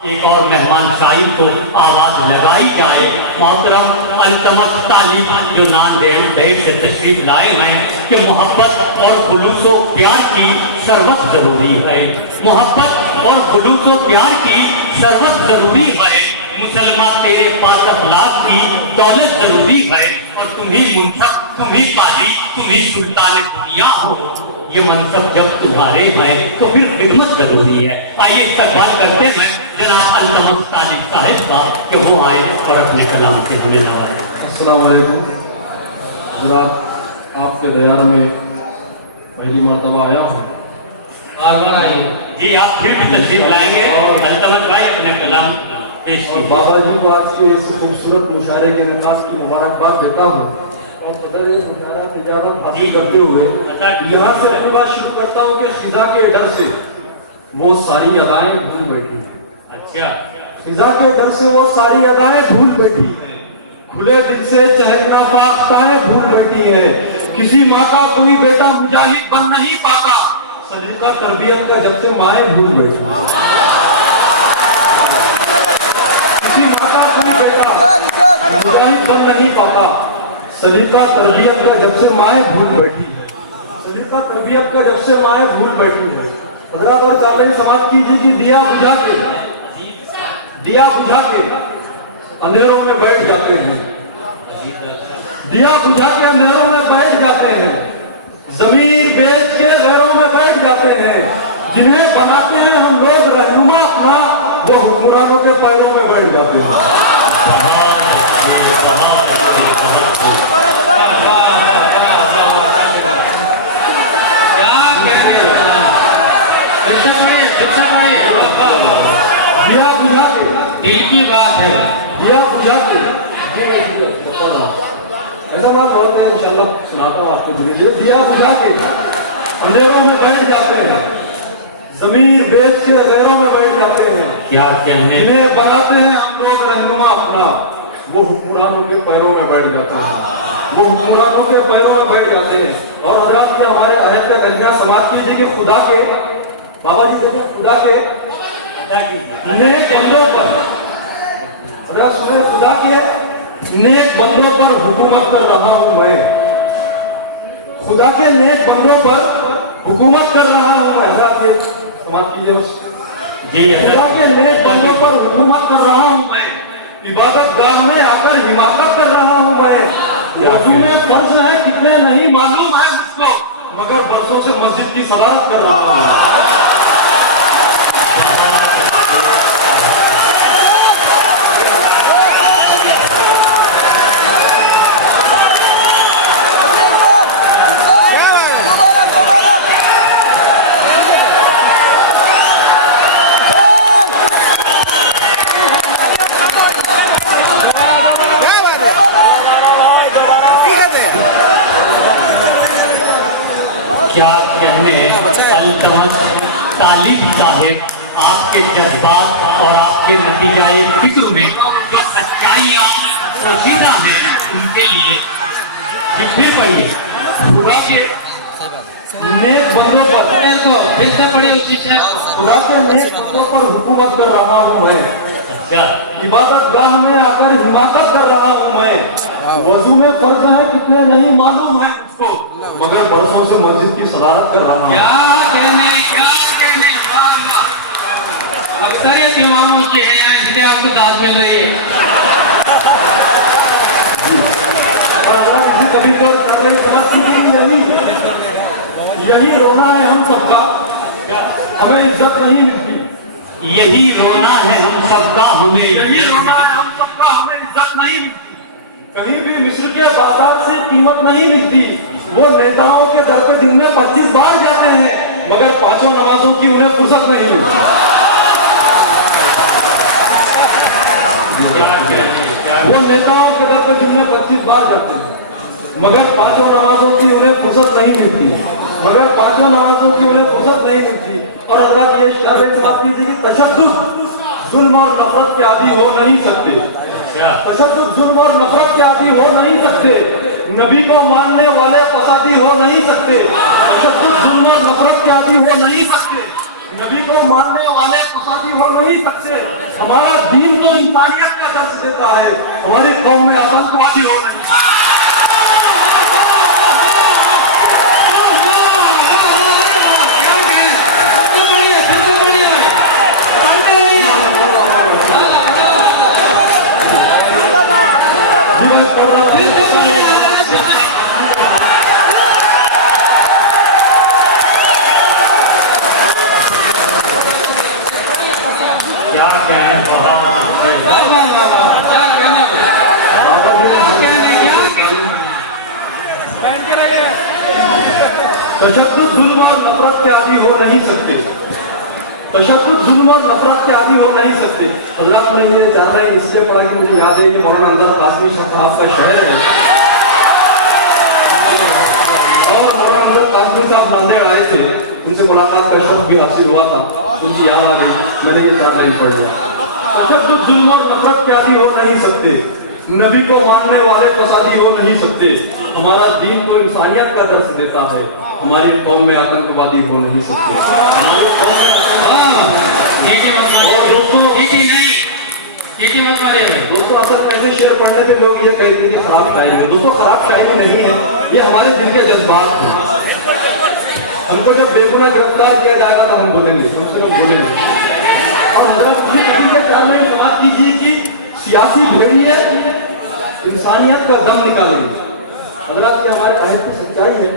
एक और मेहमान शाही को आवाज लगाई जाए। मोहतरम अल्तमस तालिब जो नांदेड़ से तशरीफ लाए हैं कि मोहब्बत और खुलूसो प्यार की शरबत जरूरी है। मोहब्बत और खुलूसो प्यार की शरबत जरूरी है। मुसलमान तेरे पास अखलाक की दौलत जरूरी है। और तुम्ही मुंतखब, तुम्ही काजी, तुम्ही सुल्तान दुनिया हो। ये मनसब जब तुम्हारे हैं तो फिर खिदमत जरूरी है। आइए इस्तकबाल करते हैं जनाब अल्तमस तालिब साहिब का कि वो आए और अपने कलाम से हमें नवाजें। अस्सलाम वालेकुम जनाब, आपके दयार में पहली मर्तबा आया हूँ। जी आप फिर भी तशरीफ लाएंगे और अल्तमस भाई अपने कलाम पेश और बाबा जी को आज के इस खूबसूरत मुशायरे के निकास की मुबारकबाद देता हूँ और सदर मुशायरा तिजारत हासिल करते हुए यहाँ से अपनी बात शुरू करता हूँ कि खिजा के डर से वो सारी अदाएं भूल बैठी हैं। अच्छा, खिजा के डर से वो सारी अदाएं भूल बैठी हैं। खुले दिल से चहकना फाख्ताएं भूल बैठी हैं। किसी माँ का कोई बेटा मुजाहिद बन नहीं पाता। सलीका तरबियत का जब से माएँ भूल बैठी हैं। किसी माँ का कोई बेटा मुजाहिद बन नहीं पाता। सलीका तरबियत का जब से माएँ भूल बैठी है। सलीका तरबियत का जब से माएँ भूल बैठी है। हजरत और चांदनी समाज कीजिए कि दिया बुझा के अंधेरों में बैठ जाते हैं। दिया बुझा के अंधेरों में बैठ जाते हैं। जमीर बेच के गैरों में बैठ जाते हैं। जिन्हें बनाते हैं हम लोग रहनुमा अपना, वो हुक्मरानों के पैरों में बैठ जाते हैं। दिया बुझा के, दिल की बात है। दिया बुझा के ऐसा माल बहुत है, इंशाल्लाह सुनाता हूँ आपको धीरे धीरे। दिया बुझा के अंधेरों में बैठ जाते हैं। जमीर बेच के गैरों में बैठ जाते हैं। क्या कहने, इन्हें बनाते हैं हम लोग रहनुमा अपना, वो हुक्मरानों के पैरों में बैठ जाते हैं। वो हुक्मरानों के पैरों में बैठ जाते हैं। और हजरात के हमारे आयत का कन्या समाज कीजिए कि खुदा के, बाबा जी देखिए, खुदा के नेक बंदों पर, हजरात सुने, खुदा के नेक बंदों पर हुकूमत कर रहा हूं मैं। खुदा के नेक बंदों पर हुकूमत कर रहा हूं मैं। हजरात ये समाज कीजिए बस। खुदा के नेक बंदों पर हुकूमत कर रहा हूं मैं। इबादत गाह में आकर हिमाकत कर रहा हूं मैं। वजू में फर्ज है कितने नहीं मालूम है मुझको, मगर बरसों से मस्जिद की सदारत कर रहा हूं। क्या कहने अल्तमस तालिब साहिब, आपके जज्बात और आपके नतीजाए फिक्र में जो सच्चाइयाँ पोशीदा हैं उनके लिए फिर पढ़िए। खुदा के नेक बंदों पर, फिर से पढ़िए उस पीछे। खुदा के नेक बंदों पर हुकूमत कर रहा हूँ मैं। इबादत गाह में आकर हिमाकत कर रहा हूँ मैं। वजू में फर्ज है कितने नहीं मालूम है मुझको, मगर बरसों से मस्जिद की सदारत कर रहा हूँ। क्या कहने अक्सरियत इमामों की है यहाँ, इसलिए आपको दाद मिल रही है। और अगर किसी कभी को कर रहे यही रोना है हम सबका, हमें इज्जत नहीं मिलती। यही रोना है हम सबका, हमें यही रोना है हम सबका, हमें इज्जत नहीं मिलती। कहीं भी मिस्र के बाजार से कीमत नहीं मिलती। वो नेताओं के दर पे दिन में 25 बार जाते हैं, मगर पांचों नमाजों की उन्हें फुर्सत नहीं मिलती। वो नेताओं के दर पे दिन में 25 बार जाते हैं, मगर पांचों नमाजों की उन्हें फुर्सत नहीं मिलती। मगर पांचों नमाजों की उन्हें फुर्सत नहीं मिलती। और अगर ये बात कीजिए कि तशद्दुद, जुल्म और नफरत के आदी हो नहीं सकते। तशद्दुद, जुल्म और नफरत के आदी हो नहीं सकते। नबी को मानने वाले फसादी हो नहीं सकते। तशद्दुद, जुल्म और नफरत के आदी हो नहीं सकते। नबी को मानने वाले फसादी हो नहीं सकते। हमारा दीन तो इंसानियत का दर्श देता है, हमारी कौम में आतंकवादी हो नहीं। क्या कहने, बहुत तशद्दुद, जुल्म और नफरत के आदी हो नहीं सकते। तशद्दुद, जुल्म और नफरत के आदी हो नहीं सकते। हजरत मैं ये जान रहे इसलिए पढ़ा कि मुझे याद है कि मौलाना अंदर कासमी साहब का शहर है और मौलाना अंदर कासमी साहब नांदेड़ आए थे, उनसे मुलाकात का शर्फ भी हासिल हुआ था, उनकी याद आ गई, मैंने ये चार लाइन पढ़ लिया। तशद्दुद, जुल्म और नफरत के आदी हो नहीं सकते, नबी को मानने वाले फसादी हो नहीं सकते, हमारा दीन तो इंसानियत का दर्श देता है, हमारी कौम में आतंकवादी हो नहीं सकते। हमारी कौम में दोस्तों असल में ऐसे शेर पढ़ने पे लोग ये कहते हैं कि खराब शायरी है। दोस्तों खराब शायरी नहीं है, ये हमारे दिल के जज्बात हैं। हमको जब बेगुनाह गिरफ्तार किया जाएगा तो हम बोलेंगे, हमसे कम बोलेंगे। और हजरत उसी कभी के चार में समाप्त कीजिए कि सियासी भेड़िए इंसानियत का दम निकालेंगे। हजरत ये हमारे अहद की सच्चाई है।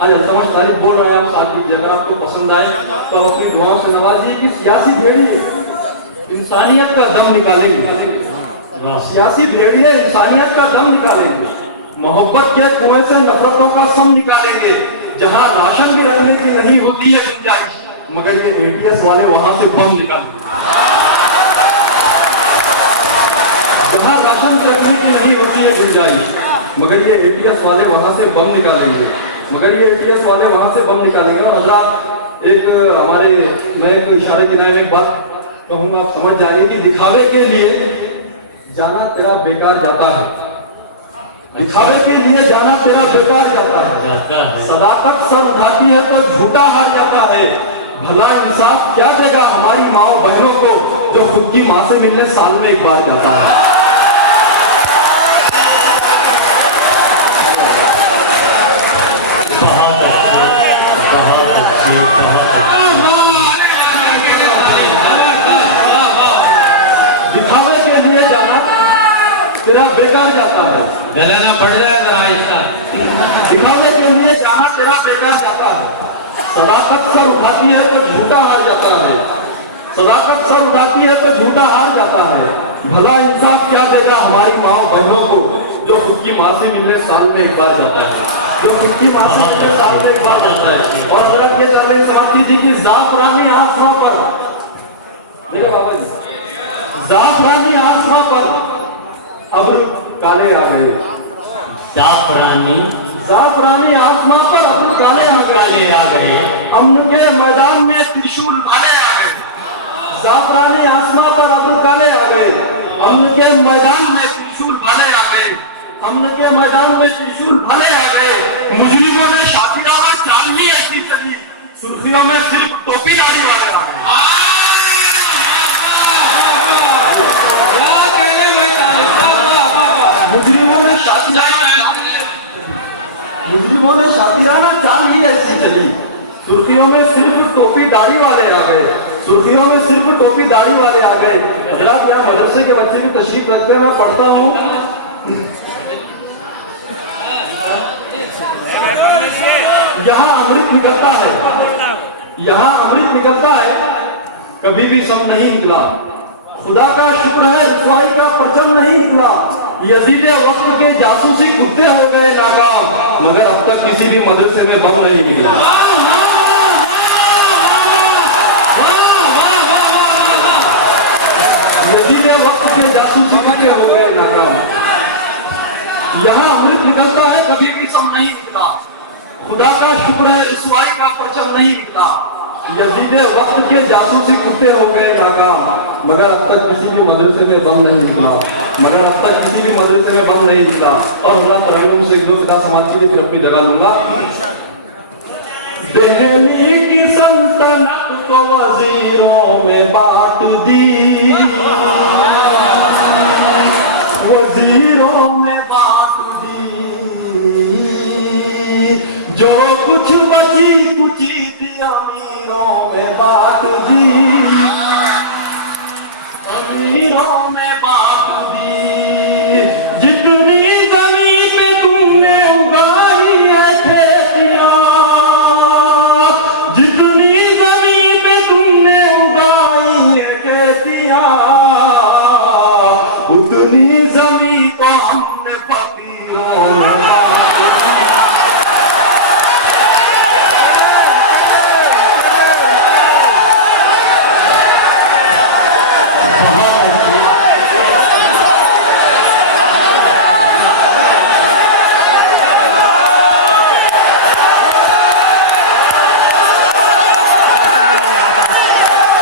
आज अल्तमश तारीफ बोल रहे हैं, आप साथ दीजिए, अगर आपको पसंद आए तो आप अपनी दुआओं से नवाजिए कि सियासी भेड़िए इंसानियत का दम निकालेंगे। सियासी भेड़िए इंसानियत का दम निकालेंगे, मोहब्बत के कुएं से नफरतों का सम निकालेंगे। जहां राशन भी रखने की नहीं होती है गुंजाइश, मगर ये एटीएस वाले वहां से बम निकालेंगे। जहां राशन रखने की नहीं होती है गुंजाइश, मगर ये एटीएस वाले वहां से बम निकालेंगे, मगर ये एटीएस वाले वहां से बम निकालेंगे। और हजरत एक हमारे, मैं एक इशारे किनारे में एक बात कहूंगा, आप समझ जाएंगे कि दिखावे के लिए जाना तेरा बेकार जाता है, दिखावे के लिए जाना तेरा बेकार जाता है। सदाकत सर उठाती है तो झूठा हार जाता है। भला इंसाफ क्या देगा हमारी माओ बहनों को जो खुद की माँ से मिलने साल में एक बार जाता है। बहुत अच्छे, बहुत अच्छे, बहुत अच्छे। दिखावे के लिए जाना तेरा बेकार जाता है, गलाना पड़ जाएगा आहिस्ता। दिखावे के लिए जाना तेरा बेकार जाता है। सदाकत सर उठाती है तो झूठा हार जाता है, सदाकत सर उठाती है तो झूठा हार जाता है। भला इंसाफ क्या देगा हमारी माओ बहनों को जो खुद की माँ से मिलने साल में एक बार जाता है, जो खुद की माँ से मिलने साल में एक बार जाता है। और हजरत के चार्लिंग समाप्ति जी की जाफरानी आसमां पर, मेरे बाबा जी, जाफरानी आसमां पर अब्र काले आ गए। जाफरानी आसमां पर अब्र काले आ गए, अम्न के मैदान में त्रिशूल भाले आ गए। जाफरानी आसमां पर अब्र काले आ गए, अम्न के मैदान में त्रिशूल भाले आ गए, अम्न के मैदान में त्रिशूल भाले आ गए। मुजरिमों ने शातिराना चाल ही ऐसी चली, सुर्खियों में सिर्फ टोपी दाढ़ी वाले आ गए। मुजरिमों ने शातिराना चाल ही ऐसी चली, सुर्खियों में सिर्फ टोपी दाढ़ी वाले आ गए, सुर्खियों में सिर्फ टोपी दाढ़ी वाले आ गए। हजरात यहाँ मदरसे के बच्चे की तशरीफ रखते हैं, मैं पढ़ता हूँ। यहाँ अमृत निकलता है, यहाँ अमृत निकलता है, कभी भी सम नहीं निकला। खुदा का शुक्र है रुसवाई का परचम नहीं निकला। यजीदे वक्त के जासूसी कुत्ते हो गए नाकाम, मगर अब तक किसी भी मदरसे में बम नहीं निकला। यजीदे वक्त के जासूसी कुत्ते हो गए नाकाम। यहाँ अमृत निकलता है, कभी भी सम नहीं निकला। खुदा का शुक्र है रुसवाई का परचम नहीं निकला। यजीदे वक्त के जासूसी कुत्ते हो गए नाकाम, मगर अब तक किसी भी मदरसे में बम नहीं निकला, मगर अब तक किसी भी मदरसे में बम नहीं निकला। और हजरत रंगम से एक दो किताब समाज के लिए फिर अपनी जगह लूंगा। दिल्ली की सल्तनत को वजीरों में बांट दी, वजीरों में बांट दी। जो कुछ बची कुची थी अमीरों में बांट दी, अमीरों में बांट दी। जितनी जमीन पे तुमने उगाई है खेतियां, जितनी जमीन पे तुमने उगाई है खेतियां, उतनी जमीन को हमने